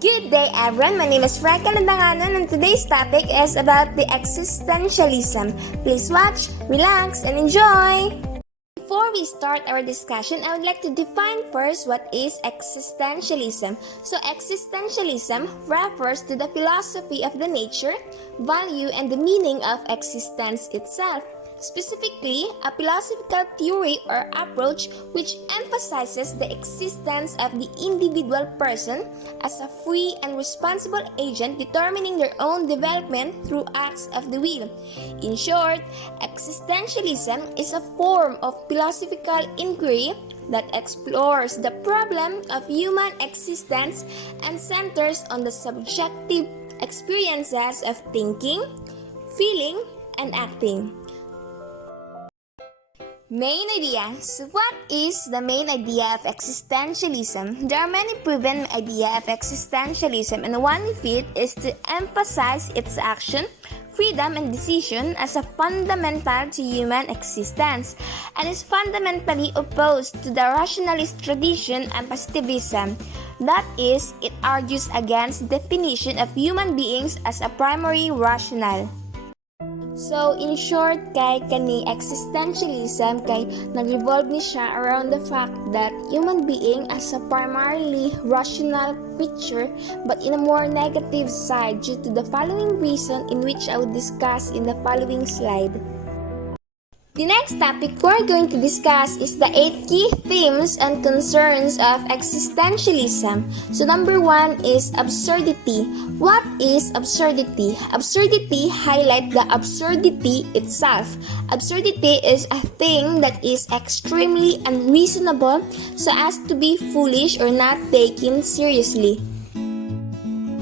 Good day everyone, my name is Freckle and today's topic is about the existentialism. Please watch, relax, and enjoy! Before we start our discussion, I would like to define first what is existentialism. So existentialism refers to the philosophy of the nature, value, and the meaning of existence itself. Specifically, a philosophical theory or approach which emphasizes the existence of the individual person as a free and responsible agent determining their own development through acts of the will. In short, existentialism is a form of philosophical inquiry that explores the problem of human existence and centers on the subjective experiences of thinking, feeling, and acting. Main idea. So what is the main idea of existentialism? There are many proven ideas of existentialism, and one of it is to emphasize its action, freedom, and decision as a fundamental to human existence, and is fundamentally opposed to the rationalist tradition and positivism. That is, it argues against the definition of human beings as a primary rational. So, in short, kay kani existentialism kay nag-revolve ni siya around the fact that human being as a primarily rational creature but in a more negative side due to the following reason in which I will discuss in the following slide. The next topic we're going to discuss is the 8 key themes and concerns of existentialism. So number 1 is absurdity. What is absurdity? Absurdity highlights the absurdity itself. Absurdity is a thing that is extremely unreasonable so as to be foolish or not taken seriously.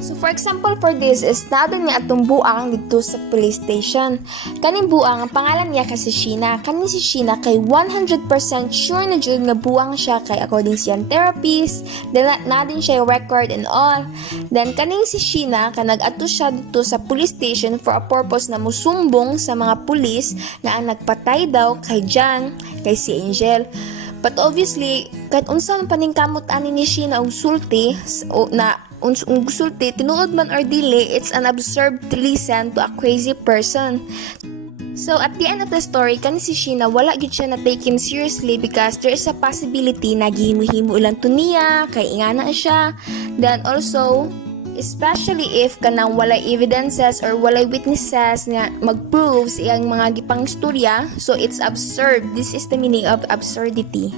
So for example for this is nadon nga atong buang dito sa police station. Kaning buang ang pangalan niya kasi Sheena. Kaning si Sheena kay 100% sure na jud nga buang siya kay according siyang therapist. Then na din siya record and all. Then kaning si Sheena kanag-adto siya dito sa police station for a purpose na musumbong sa mga pulis na ang nagpatay daw kay John, kay si Angel. But obviously, kahit unsa man paningkamot ani ni Sheena og sulti na sulti, tinuod man or dili, it's an absurd to listen to a crazy person. So at the end of the story, kani si Sheena wala gyud siya na taken seriously because there is a possibility na gihimo-himo lang to niya, kay ingana siya. Then also, especially if kanang walay evidences or walay witnesses nga mag-prove sa iyang mga gipang istorya, so it's absurd. This is the meaning of absurdity.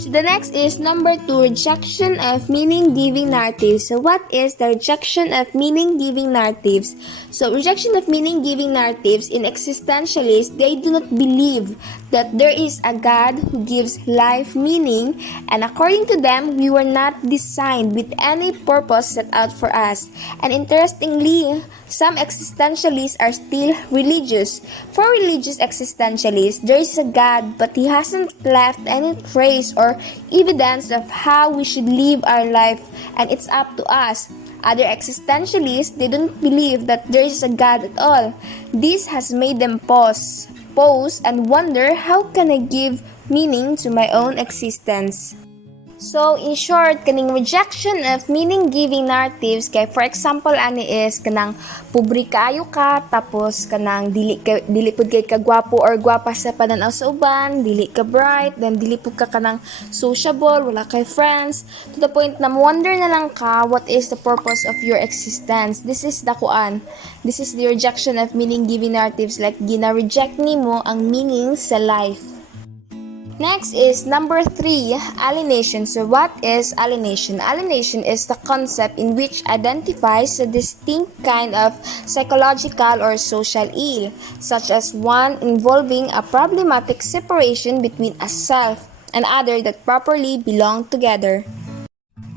So the next is number 2, rejection of meaning-giving narratives. So what is the rejection of meaning-giving narratives? So rejection of meaning-giving narratives in existentialists, they do not believe that there is a God who gives life meaning, and according to them, we were not designed with any purpose set out for us. And interestingly, some existentialists are still religious. For religious existentialists, there is a God, but He hasn't left any trace or evidence of how we should live our life, and it's up to us. Other existentialists, they don't believe that there is a God at all. This has made them pause and wonder, how can I give meaning to my own existence? So, in short, kaning rejection of meaning-giving narratives, kay for example, ani is kanang pobre kaayo ka, tapos kanang dili pud kay kagwapo or gwapa sa pananaw sa uban, dili ka bright, then dili pud ka kanang sociable, wala kay friends, to the point na wonder na lang ka what is the purpose of your existence. This is the kuan. This is the rejection of meaning-giving narratives, like gina-reject nimo ang meaning sa life. Next is number 3, alienation. So what is alienation? Alienation is the concept in which identifies a distinct kind of psychological or social ill, such as one involving a problematic separation between a self and other that properly belong together.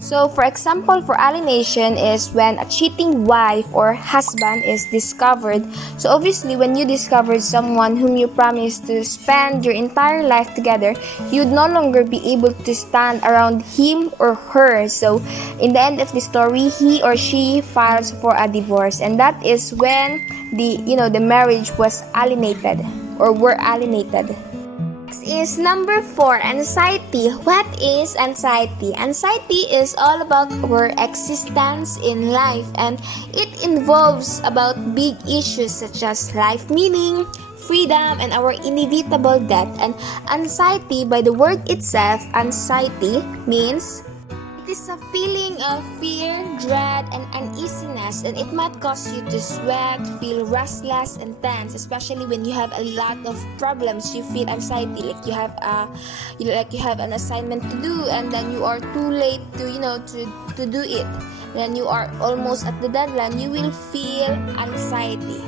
So, for example, for alienation is when a cheating wife or husband is discovered. So, obviously, when you discovered someone whom you promised to spend your entire life together, you would no longer be able to stand around him or her. So, in the end of the story, he or she files for a divorce, and that is when the marriage was alienated or were alienated. Next is number 4, anxiety. What is anxiety? Anxiety is all about our existence in life, and it involves about big issues such as life meaning, freedom, and our inevitable death. And anxiety, by the word itself, anxiety means it is a feeling of fear, dread, and uneasiness, and it might cause you to sweat, feel restless and tense, especially when you have a lot of problems. You feel anxiety, like you have an assignment to do, and then you are too late to do it. Then you are almost at the deadline. You will feel anxiety.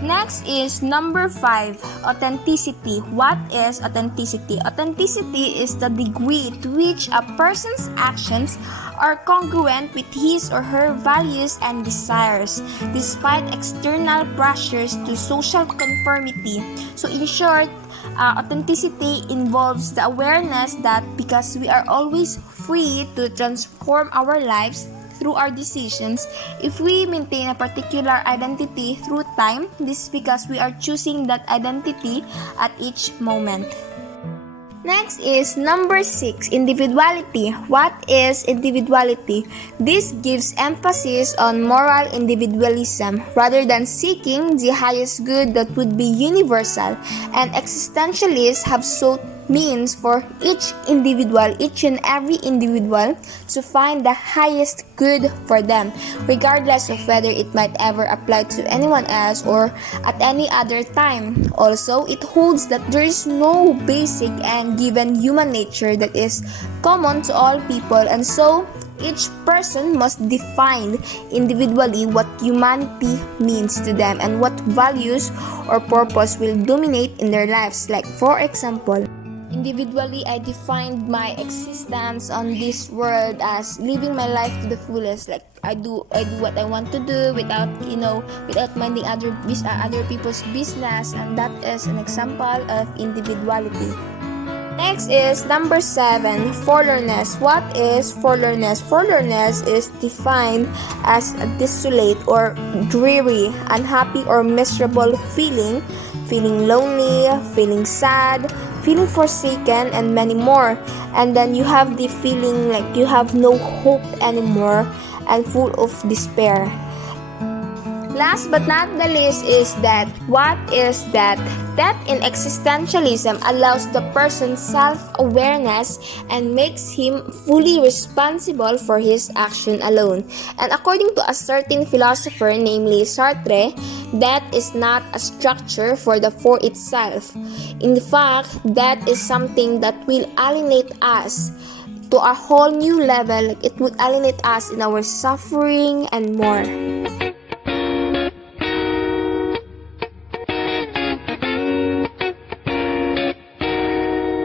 Next is number 5, authenticity. What is authenticity? Authenticity is the degree to which a person's actions are congruent with his or her values and desires, despite external pressures to social conformity. So in short, authenticity involves the awareness that because we are always free to transform our lives through our decisions, if we maintain a particular identity through time, this is because we are choosing that identity at each moment. Next is number 6, individuality. What is individuality? This gives emphasis on moral individualism rather than seeking the highest good that would be universal, and existentialists have sought means for each and every individual to find the highest good for them, regardless of whether it might ever apply to anyone else or at any other time. Also, it holds that there is no basic and given human nature that is common to all people, and so each person must define individually what humanity means to them and what values or purpose will dominate in their lives. Like, for example, individually, I defined my existence on this world as living my life to the fullest. Like, I do what I want to do without minding other people's business, and that is an example of individuality. Next is number 7, forlornness. What is forlornness? Forlornness is defined as a desolate or dreary, unhappy or miserable feeling lonely, feeling sad, feeling forsaken, and many more. And then you have the feeling like you have no hope anymore and full of despair. Last but not the least is that. What is that? That in existentialism allows the person's self-awareness and makes him fully responsible for his action alone. And according to a certain philosopher, namely Sartre, that is not a structure for itself. In fact, that is something that will alienate us to a whole new level. It would alienate us in our suffering and more.